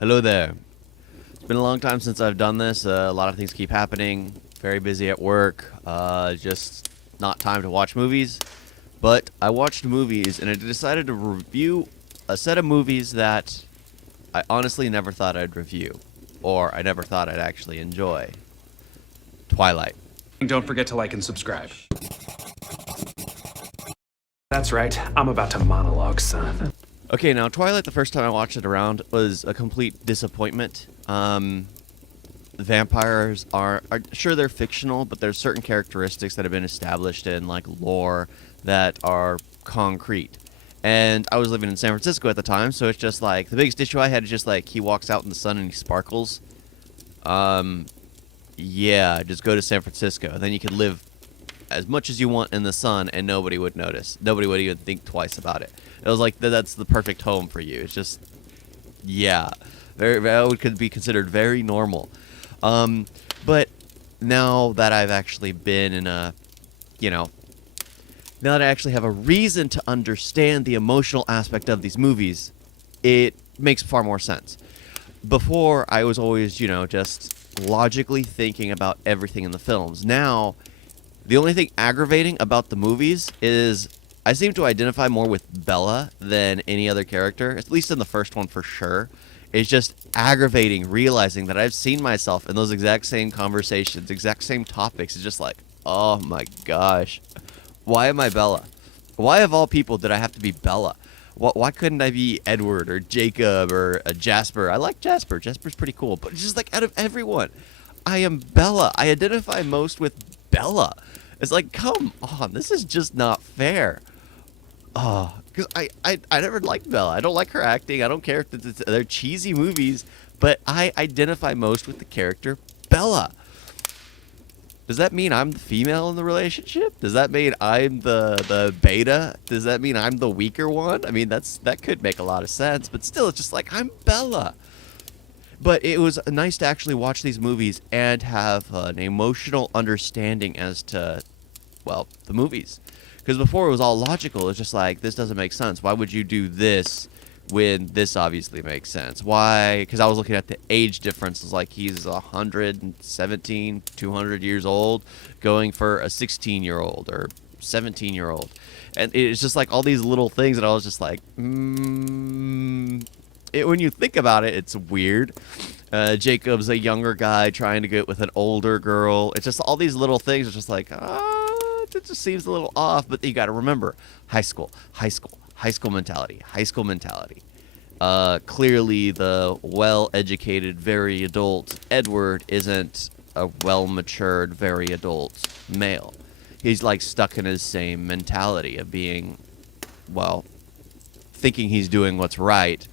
Hello there. It's been a long time since I've done this. A lot of things keep happening. Very busy at work. Just not time to watch movies. But I watched movies and I decided to review a set of movies that I honestly never thought I'd review. Or I never thought I'd actually enjoy. Twilight. And don't forget to like and subscribe. That's right, I'm about to monologue, son. Okay, now Twilight, the first time I watched it around, was a complete disappointment. Vampires are sure they're fictional, but there's certain characteristics that have been established in like lore that are concrete. And I was living in San Francisco at the time, so it's just like the biggest issue I had is just like he walks out in the sun and he sparkles. Yeah, just go to San Francisco. Then you could live as much as you want in the sun and nobody would notice. Nobody would even think twice about it. It was like that's the perfect home for you. It's just, yeah, could be considered very normal. But now that I've actually been in a, now that I actually have a reason to understand the emotional aspect of these movies, it makes far more sense. Before, I was always, just logically thinking about everything in the films. Now, the only thing aggravating about the movies is I seem to identify more with Bella than any other character, at least in the first one for sure. It's just aggravating realizing that I've seen myself in those exact same conversations, exact same topics. It's just like, oh my gosh, why am I Bella? Why of all people did I have to be Bella? Why couldn't I be Edward or Jacob or Jasper? I like Jasper. Jasper's pretty cool. But just like out of everyone, I am Bella. I identify most with Bella. It's like, come on, this is just not fair. Oh, because I never liked Bella. I don't like her acting. I don't care if they're cheesy movies, but I identify most with the character Bella. Does that mean I'm the female in the relationship? Does that mean I'm the beta? Does that mean I'm the weaker one? I mean, that could make a lot of sense, but still, it's just like, I'm Bella. But it was nice to actually watch these movies and have an emotional understanding as to, well, the movies. Because before it was all logical. It was just like, this doesn't make sense. Why would you do this when this obviously makes sense? Why? Because I was looking at the age differences. Like he's 117, 200 years old, going for a 16-year-old or 17-year-old. And it's just like all these little things that I was just like, when you think about it, it's weird. Jacob's a younger guy trying to get with an older girl. It's just all these little things. It's just like, it just seems a little off. But you got to remember, high school mentality. Clearly, the well-educated, very adult Edward isn't a well-matured, very adult male. He's like stuck in his same mentality of being, well, thinking he's doing what's right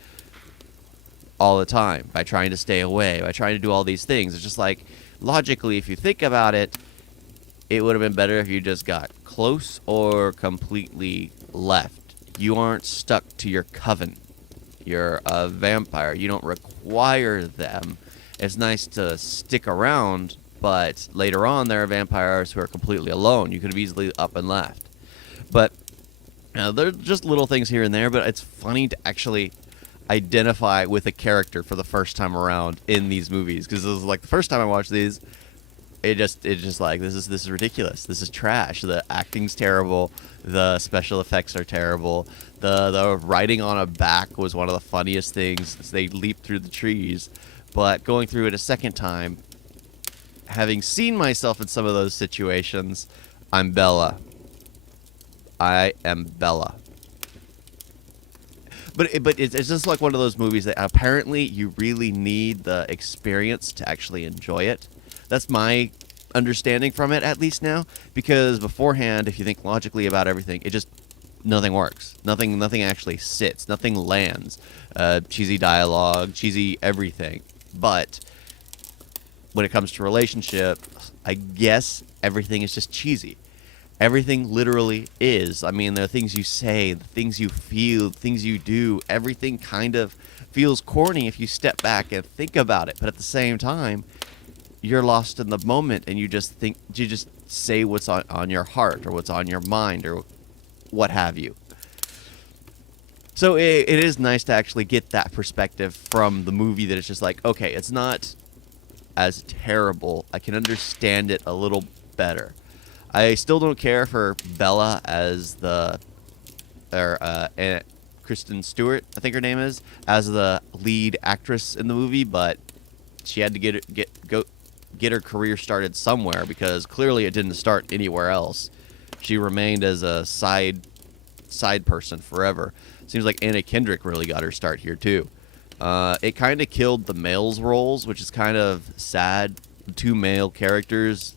all the time by trying to stay away, by trying to do all these things. It's just like, logically, if you think about it, it would have been better if you just got close or completely left. You aren't stuck to your coven. You're a vampire. You don't require them. It's nice to stick around, but later on there are vampires who are completely alone. You could have easily up and left. But they're just little things here and there, but it's funny to actually identify with a character for the first time around in these movies, because it was like the first time I watched these, it's just like, this is ridiculous. This is trash. The acting's terrible. The special effects are terrible. The riding on a back was one of the funniest things as they leap through the trees. But going through it a second time, having seen myself in some of those situations, I'm Bella. I am Bella. But it's just like one of those movies that apparently you really need the experience to actually enjoy it. That's my understanding from it, at least now. Because beforehand, if you think logically about everything, nothing works. Nothing actually sits. Nothing lands. Cheesy dialogue, cheesy everything. But when it comes to relationship, I guess everything is just cheesy. Everything literally is. I mean, there are things you say, the things you feel, the things you do. Everything kind of feels corny if you step back and think about it. But at the same time, you're lost in the moment and you just say what's on your heart or what's on your mind or what have you. So it is nice to actually get that perspective from the movie, that it's just like, okay, it's not as terrible. I can understand it a little better. I still don't care for Bella as Kristen Stewart, I think her name is, as the lead actress in the movie, but she had to get her career started somewhere, because clearly it didn't start anywhere else. She remained as a side person forever. Seems like Anna Kendrick really got her start here too. It kind of killed the males' roles, which is kind of sad. The two male characters.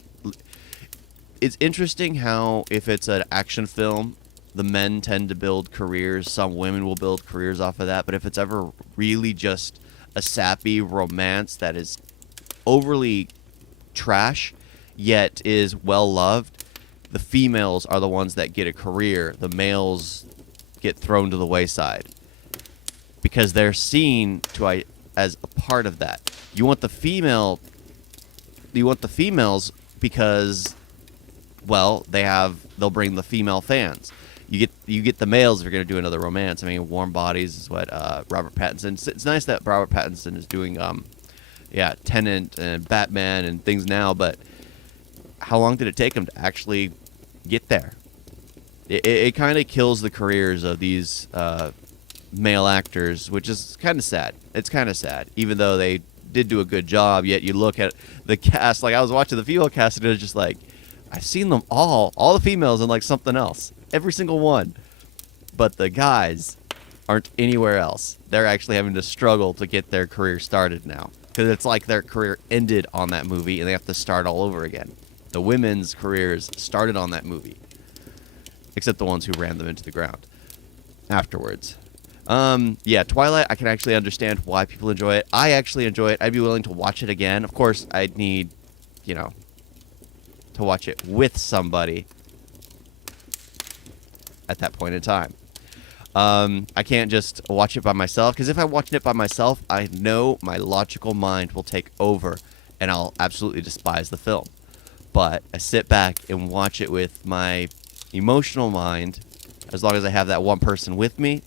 It's interesting how, if it's an action film, the men tend to build careers. Some women will build careers off of that. But if it's ever really just a sappy romance that is overly trash, yet is well loved, the females are the ones that get a career. The males get thrown to the wayside, because they're seen as a part of that. You want the females because, well, they'll bring the female fans. You get the males if you're going to do another romance. I mean, Warm Bodies is what Robert Pattinson. It's nice that Robert Pattinson is doing Tenet and Batman and things now, but how long did it take him to actually get there? It kind of kills the careers of these male actors, which is kind of sad. It's kind of sad, even though they did do a good job. Yet you look at the cast, like I was watching the female cast, and it was just like, I've seen them all the females in like something else, every single one. But the guys aren't anywhere else. They're actually having to struggle to get their career started now, because it's like their career ended on that movie and they have to start all over again. The women's careers started on that movie, except the ones who ran them into the ground afterwards. Twilight, I can actually understand why people enjoy it. I actually enjoy it. I'd be willing to watch it again. Of course, I'd need, to watch it with somebody at that point in time. I can't just watch it by myself, because if I watch it by myself, I know my logical mind will take over and I'll absolutely despise the film. But I sit back and watch it with my emotional mind. As long as I have that one person with me,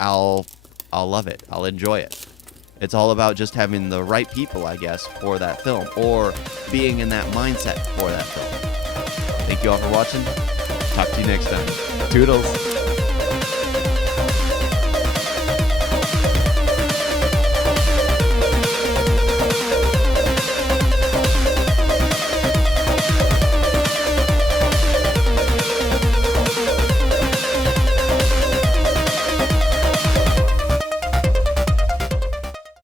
I'll love it. I'll enjoy it. It's all about just having the right people, I guess, for that film, or being in that mindset for that film. Thank you all for watching. Talk to you next time. Toodles.